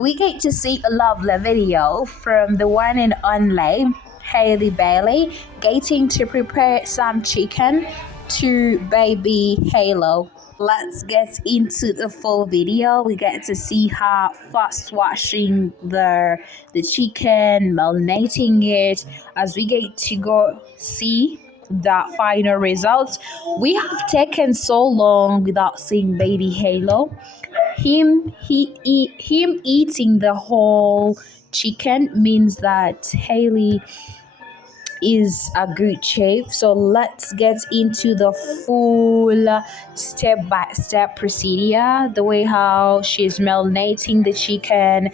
We get to see a lovely video from the one and only Halle Bailey getting to prepare some chicken to baby Halo. Let's get into the full video. We get to see her fast washing the chicken, marinating it, as we get to go see the final results. We have taken so long without seeing baby Halo. Him eating the whole chicken means that Haley is a good chef. So let's get into the full step by step procedure, the way how she's marinating the chicken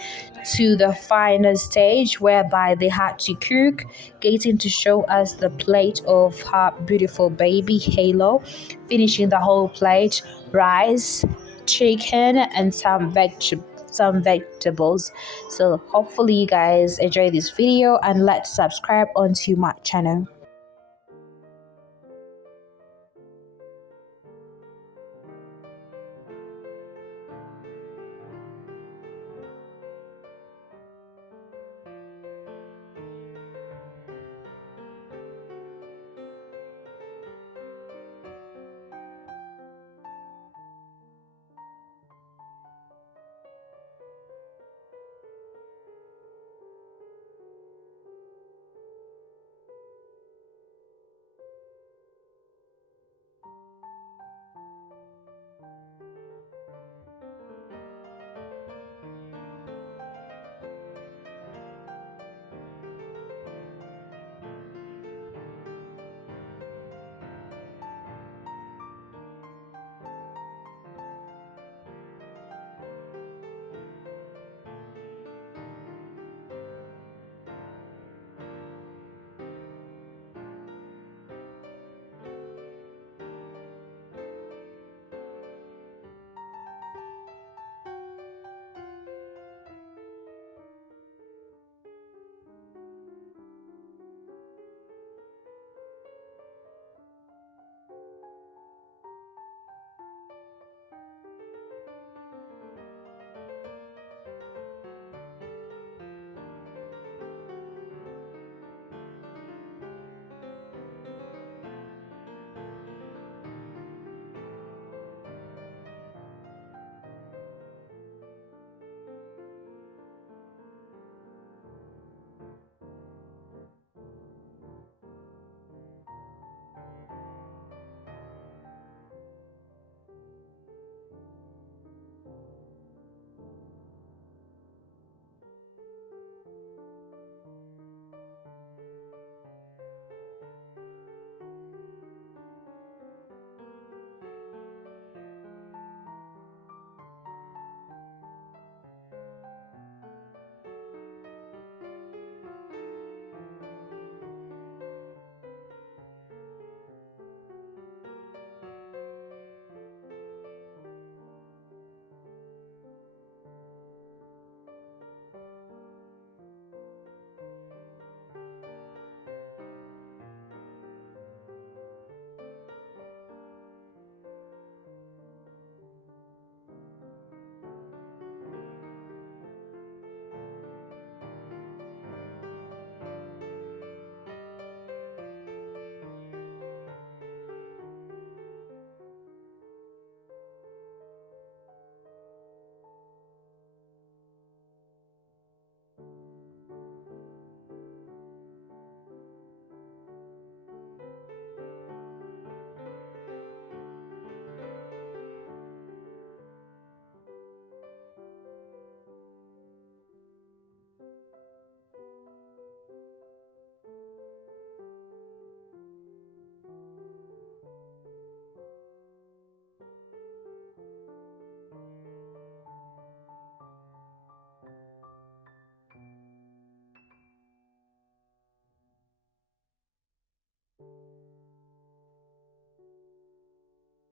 to the final stage whereby they had to cook, getting to show us the plate of her beautiful baby Halo, finishing the whole plate, rice, chicken, and some vegetables. So hopefully you guys enjoy this video, and let's subscribe onto my channel.